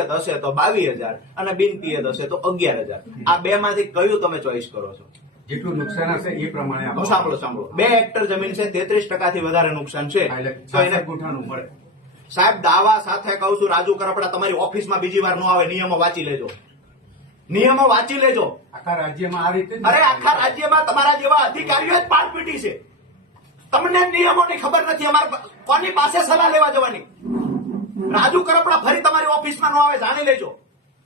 હશે તો બાવીસ હજાર અને બિન પિયત હશે તો અગિયાર હજાર. આ બે માંથી કયું તમે ચોઈસ કરો છો? જેટલું નુકસાન હશે એ પ્રમાણે સાંભળો સાંભળો. બે હેક્ટર જમીન છે તેત્રીસ ટકાથી વધારે નુકસાન છે. તો એને ગુઠાણું મળે. સાહેબ દાવા સાથે કહું છું રાજુ કરપડા તમારી ઓફિસમાં બીજી વાર ન આવે નિયમો વાંચી લેજો. નિયમો વાંચી લેજો. આખા રાજ્યમાં આ રીતે અરે આખા રાજ્યમાં તમારા જેવા અધિકારીઓ જ પીટી છે. તમને નિયમોની ખબર નથી અમારે કોની પાસે સલાહ લેવા જવાની? રાજુ કરપડા ફરી તમારી ઓફિસમાં ન આવે જાણી લેજો.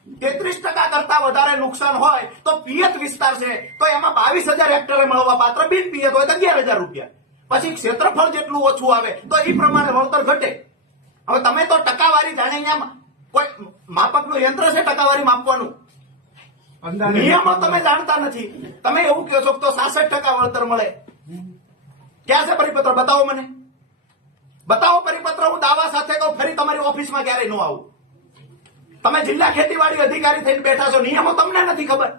તેત્રીસ ટકા કરતા વધારે નુકસાન હોય તો પિયત વિસ્તાર છે. તો એમાં બાવીસ હજાર હેક્ટરે મળવા પાત્ર બિન પિયત હોય તો અગિયાર હજાર રૂપિયા. પછી ક્ષેત્રફળ જેટલું ઓછું આવે તો એ પ્રમાણે વળતર ઘટે. હવે તમે તો ટકાવારી જાણે અહીંયા કોઈ માપકનું યંત્ર છે ટકાવારી માપવાનું? નિયમો તમે જાણતા નથી. તમે એવું કહો છો તો સાસઠ ટકા વળતર મળે. ક્યાં છે પરિપત્ર? બતાવો મને. બતાવો પરિપત્ર હું દાવા સાથે કહું, ફરી તમારી ઓફિસમાં ક્યારેય ન આવું. તમે જિલ્લા ખેતીવાડી અધિકારી થઈને બેઠા છો, નિયમો તમને નથી ખબર.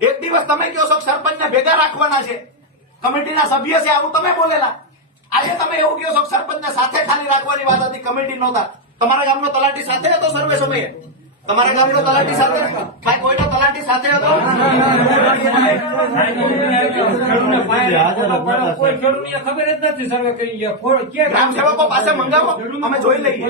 એક દિવસ તમે કહો છો સરપંચને ભેગા રાખવાના છે. કમિટીના સભ્ય છે, આવું તમે બોલેલા. આજે તમે એવું કહો છો સરપંચને સાથે ખાલી રાખવાની વાત હતી, કમિટી નહોતા. તમારા ગામનો તલાટી સાથે હતો સર્વે સમયે તમારા ગામનો તલાટી સાથે? કાંઈ કોઈનો તલાટી સાથે હતો? કોઈ ખેડૂતને ખબર જ નથી સર્વે કરી ગયા ગ્રામ સેવકો પાસે મંગાવો. અમે જોઈ લઈએ.